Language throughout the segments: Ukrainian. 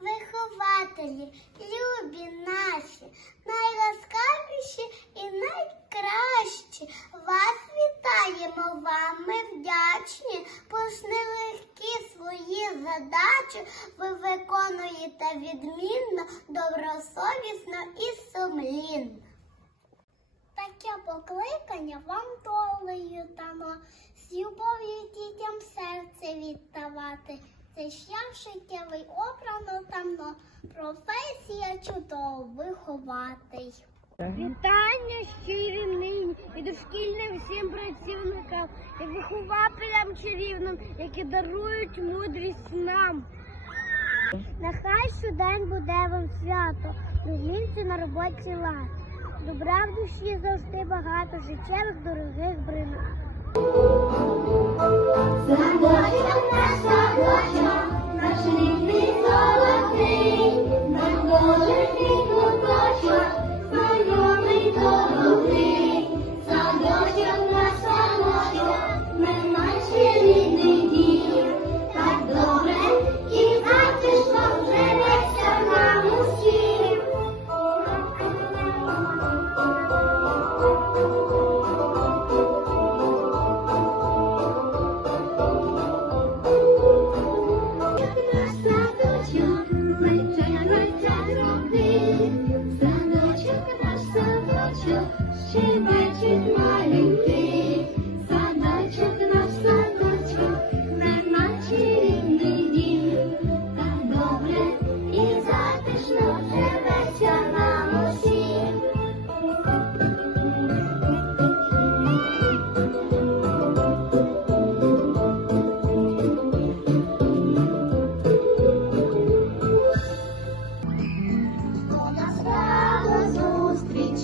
вихователі, любі наші, найласкавіші і найкращі. Вас вітаємо, вам ми вдячні. Пусть нелегкі свої задачі ви виконуєте відмінно, добросовісно і сумлінно. Таке покликання вам долею дано, з любов'ю дітям серце віддавати. Це шлях життєвий обрано давно, професія чудово виховатий. Вітання щирі нині і дошкільним всім працівникам і вихователям чарівним, які дарують мудрість нам. Нехай щодень буде вам свято, невінці на роботі лад. Добра в душі завжди багато життєвих дорогих бринат. Садочок наш садочок,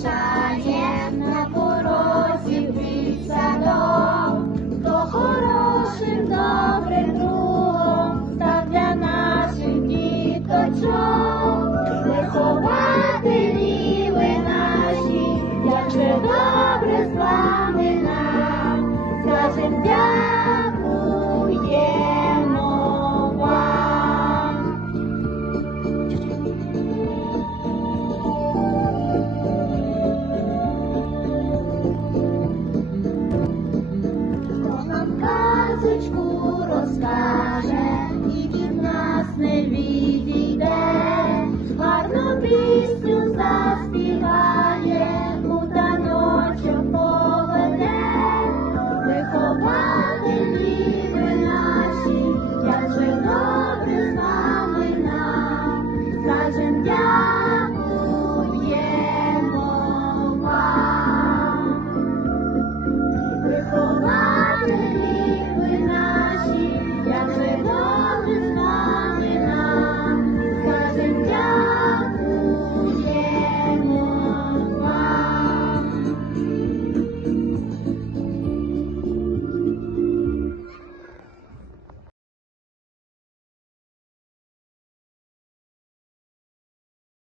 Вирішає на порозі під садом, хорошим добрим другом, та для наших діточок.